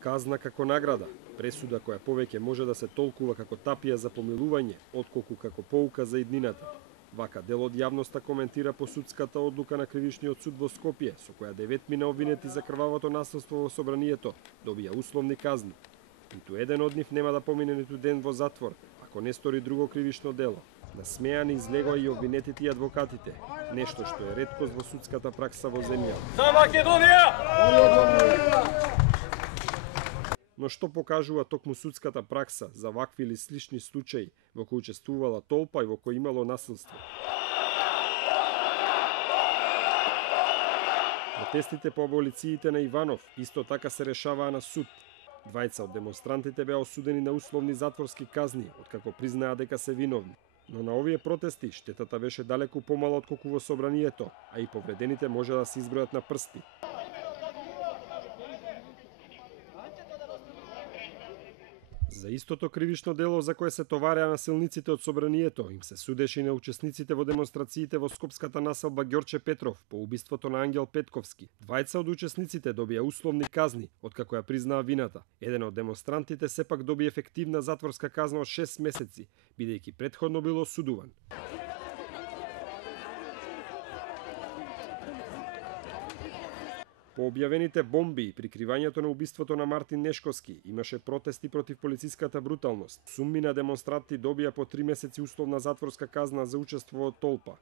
Казна како награда, пресуда која повеќе може да се толкува како тапија за помилување, отколку како поука за иднината. Вака дел од јавноста коментира по судската одлука на Кривишниот суд во Скопје, со која 9 обвинети за крвавото насилство во собранието добија условни казни. Ниту еден од нив нема да помине ниту ден во затвор, ако не стори друго кривишно дело. Насмеани излегоа и обвинетите и адвокатите, нешто што е реткост во судската пракса во земјата. За Македонија! Но што покажува токму судската пракса за вакви или слични случаи во кои учествувала толпа и во кои имало насилство? Протестите по аболициите на Иванов исто така се решаваа на суд. Двајца од демонстрантите беа осудени на условни затворски казни, откако признаа дека се виновни. Но на овие протести штетата беше далеку помала отколку во собранието, а и повредените може да се избројат на прсти. За истото кривишно дело за кое се товареа насилниците од собранието, им се судеше и на учесниците во демонстрациите во скопската населба Ѓорче Петров по убиството на Ангел Петковски. Двајца од учесниците добија условни казни, откако ја признаа вината. Еден од демонстрантите сепак доби ефективна затворска казна од 6 месеци, бидејќи претходно бил осудуван. По објавените бомби и прикривањето на убиството на Мартин Нешковски имаше протести против полициската бруталност. Сумми на демонстранти добија по 3 месеци условна затворска казна за учество во толпа.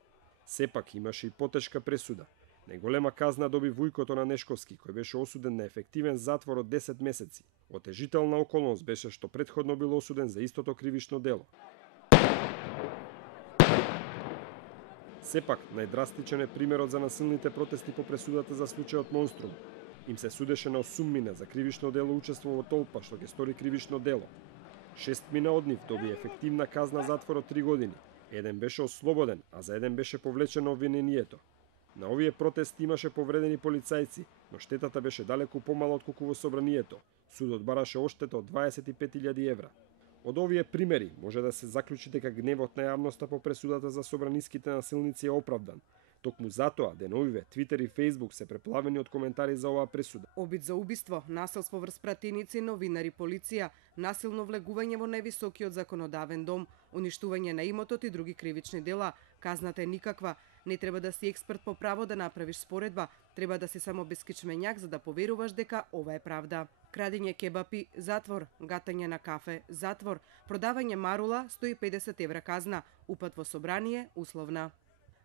Сепак имаше и потешка пресуда. Најголема казна доби вујкото на Нешковски, кој беше осуден на ефективен затвор од 10 месеци. Отежителна околност беше што претходно бил осуден за истото кривишно дело. Сепак, најдрастичен е примерот за насилните протести по пресудата за случајот Монструм. Им се судеше на 8 мина за кривишно дело учество во толпа што ќе стори кривишно дело. 6 мина од нив доби ефективна казна затвор од 3 години. Еден беше ослободен, а за еден беше повлечено обвинението. На овие протести имаше повредени полицајци, но штетата беше далеку помала отколку во собранието. Судот бараше оштета од 25.000 евра. Од овие примери може да се заклучи дека гневот на јавноста по пресудата за собраниските насилници е оправдан. Токму затоа деновиве Твитер и Фејсбук се преплавени од коментари за оваа пресуда. Обид за убиство, насилство врз пратеници, новинари, полиција, насилно влегување во највисокиот законодавен дом, уништување на имотот и други кривични дела. Казната е никаква. Не треба да си експерт по право да направиш споредба, треба да си само бескичменјак за да поверуваш дека ова е правда. Крадење кебапи, затвор, гатање на кафе, затвор, продавање марула, 150 евра казна, упат во собрание, условна.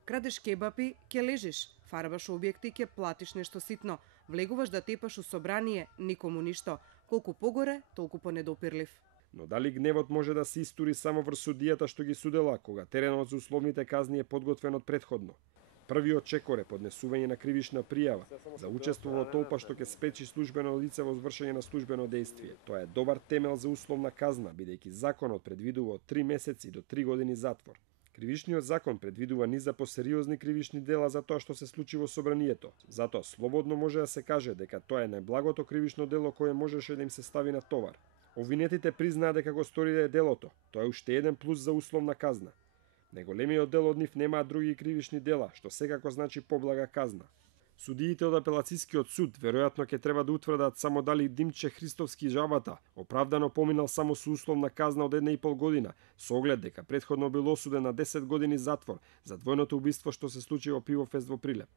Крадеш кебапи, ќе лежиш, фарбаш објекти, ќе платиш нешто ситно, влегуваш да тепаш у собрание, никому ништо, колку погоре, толку понедопирлив. Но дали гневот може да се истури само врз судијата што ги судела, кога теренот за условните казни е подготвен од претходно? Првиот чекор е поднесување на кривишна пријава за учество во толпа што ќе спречи службено лице во извршење на службено дејствие. Тоа е добар темел за условна казна, бидејќи законот предвидува од 3 месеци до 3 години затвор. Кривишниот закон предвидува низ за посериозни кривишни дела за тоа што се случи во собранието. Затоа слободно може да се каже дека тоа е најблагото кривишно дело кое можеше да им се стави на товар. Обвинетите признаа дека го сториле делото. Тоа е уште еден плюс за условна казна. Најголемиот дел од нив немаат други кривишни дела, што секако значи поблага казна. Судиите од апелацискиот суд веројатно ќе треба да утврдат само дали Димче Христовски Жабата оправдано поминал само со условна казна од 1,5 година, со оглед дека претходно бил осуден на 10 години затвор за двојното убиство што се случи во пивофест во Прилеп.